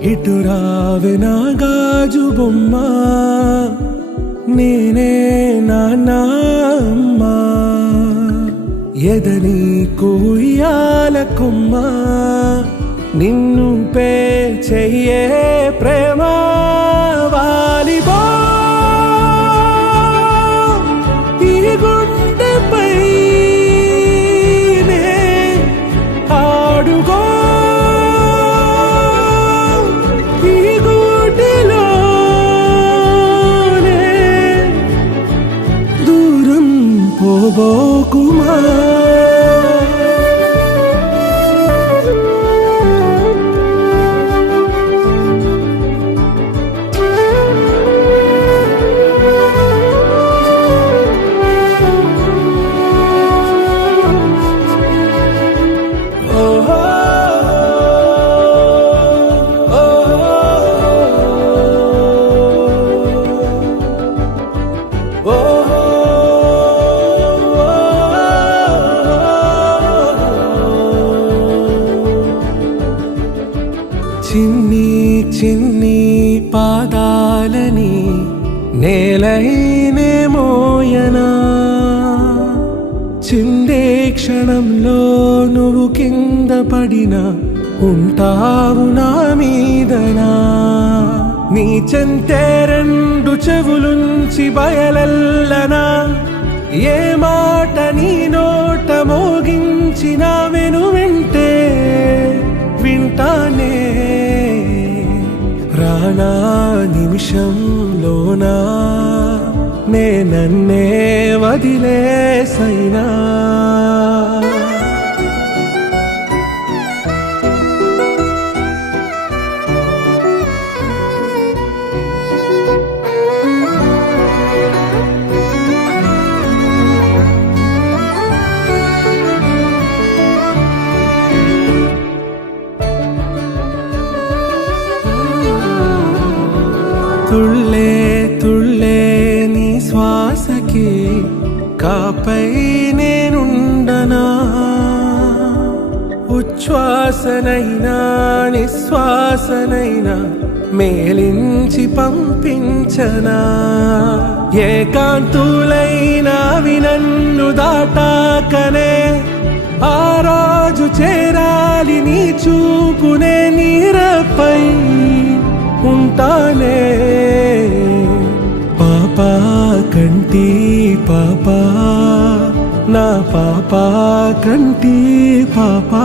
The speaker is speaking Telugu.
ఇటు రావే నా గాజు బొమ్మ, నేనే నాన్న అమ్మా. ఎదని కుయ్యాల కొమ్మ, నిన్ను పే చెయ్యే ప్రేమ వాలిబో. ఈ గుండెపై నే ఆడుగో, ఈ గుడిలోనే దూరం పోబోకుమా. చిన్ని చిన్ని పాదాలని నేలైనే మోయనా, చిందే క్షణంలో నువ్వు కింద పడినా ఉంటావు నా మీదనా. నీ చెంతే రెండు చెవులుంచి బయలెల్లనా, ఏ మాట నీ నోట మోగించిన వెను వింటే వింటానే. రానా నిమిషంలోనా నే నన్నే వదిలేసైనా. తుళ్ళే తుళ్ళే నీ శ్వాసకి కాపై నేనుండనా, ఉచ్ఛ్వాసనైనా నిశ్వాసనైనా మేలించి పంపించనా. ఏకాంతులైనవి నన్ను దాటాకనే ఆ రోజు చేరాలి నీ చూపునే నీరపై ఉంటానే. పాపా కంటి పాపా, నా పాపా కంటి పాపా.